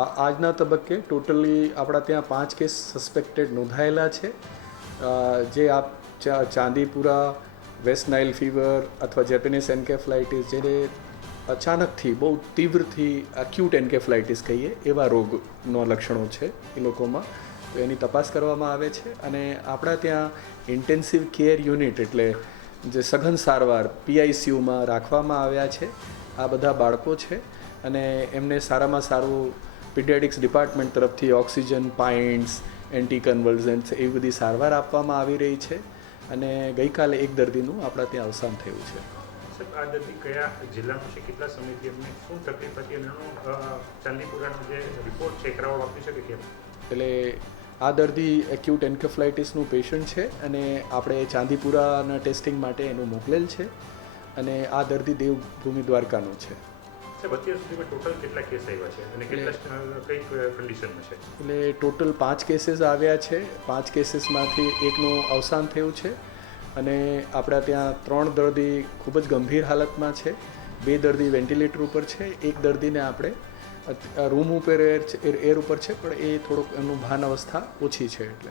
આજના તબક્કે ટોટલી આપણા ત્યાં 5 કેસ સસ્પેક્ટેડ નોંધાયેલા છે, જે ચાંદીપુરા, વેસ્ટ નાઇલ ફીવર અથવા જેપેનિસ એન્કેફલાઇટિસ, જેને અચાનકથી બહુ તીવ્રથી એક્યુટ એન્કેફલાઇટિસ કહીએ એવા રોગનો લક્ષણો છે એ લોકોમાં. તો એની તપાસ કરવામાં આવે છે અને આપણા ત્યાં ઇન્ટેન્સિવ કેર યુનિટ એટલે જે સઘન સારવાર PICUમાં રાખવામાં આવ્યા છે. આ બધા બાળકો છે અને એમને સારામાં સારું પીડિયાટિક્સ ડિપાર્ટમેન્ટ તરફથી ઓક્સિજન, પાઇન્ટ્સ, એન્ટી કન્વલ્સન્ટ્સ એવી બધી સારવાર આપવામાં આવી રહી છે અને ગઈકાલે એક દર્દીનું આપણા ત્યાં અવસાન થયું છે. આ દર્દી કયા જિલ્લામાં છે, કેટલા સમયથી એમને શું તકલીફ હતી અને એનો ચાંદીપુરાનો જે રિપોર્ટ છે કરાવવા આપી શકે કેમ? એટલે આ દર્દી એક્યુટ એન્કેફલાઇટિસનું પેશન્ટ છે અને આપણે ચાંદીપુરાના ટેસ્ટિંગ માટે એનું મોકલેલ છે અને આ દર્દી દેવભૂમિ દ્વારકાનો છે. અત્યાર સુધીમાં ટોટલ કેટલા કેસ આવ્યા છે અને કેટલા કઈ કન્ડિશનમાં છે? એટલે ટોટલ 5 કેસીસ આવ્યા છે. 5 કેસીસમાંથી એકનું અવસાન થયું છે અને આપણા ત્યાં 3 દર્દી ખૂબ જ ગંભીર હાલતમાં છે. 2 દર્દી વેન્ટિલેટર ઉપર છે. એક દર્દીને આપણે રૂમ ઉપર એર ઉપર છે, પણ એ થોડુંક એમનું ભાન અવસ્થા ઓછી છે એટલે